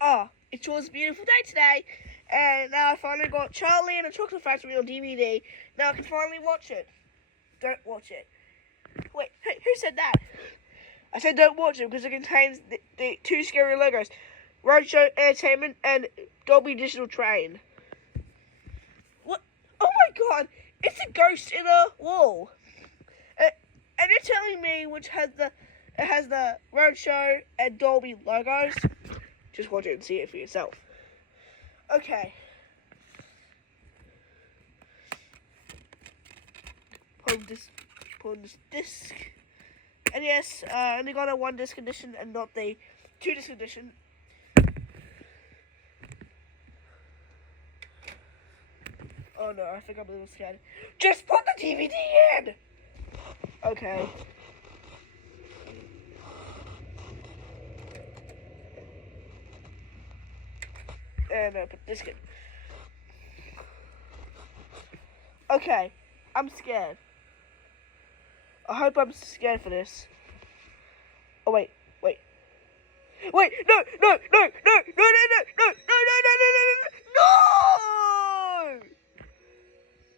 Oh, it was a beautiful day today, and now I finally got Charlie and the Chocolate Factory on DVD. Now I can finally watch it. Don't watch it. Wait, who said that? I said don't watch it because it contains the two scary logos, Roadshow Entertainment and Dolby Digital Train. What? Oh my god, it's a ghost in a wall. And you're telling me it has the Roadshow and Dolby logos? Just watch it and see it for yourself. Okay. Put this disc. And yes, I only got a 1-disc edition and not the 2-disc edition. Oh no, I think I'm a little scared. Just put the DVD in! Okay. And put this in. Okay, I'm scared. I hope I'm scared for this. Oh wait. Wait, no!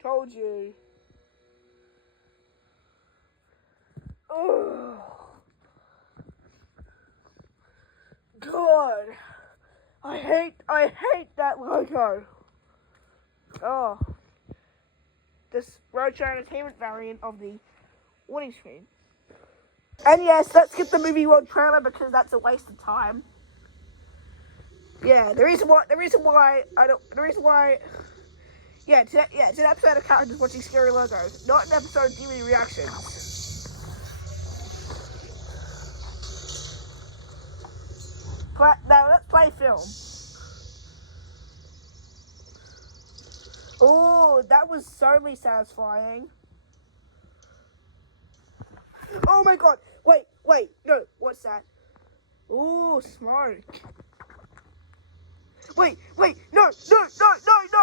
Told you. Oh. God. I hate that logo. Oh. This Roadshow Entertainment variant of the warning screen. And yes, let's skip the movie world trailer because that's a waste of time. Yeah, the reason why it's an episode of characters watching scary logos, not an episode of DVD reactions. But now let's play film. Oh, that was certainly satisfying. Oh my god! Wait, no, what's that? Oh, smoke. Wait, no, what's that sound? No,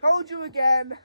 Told you again.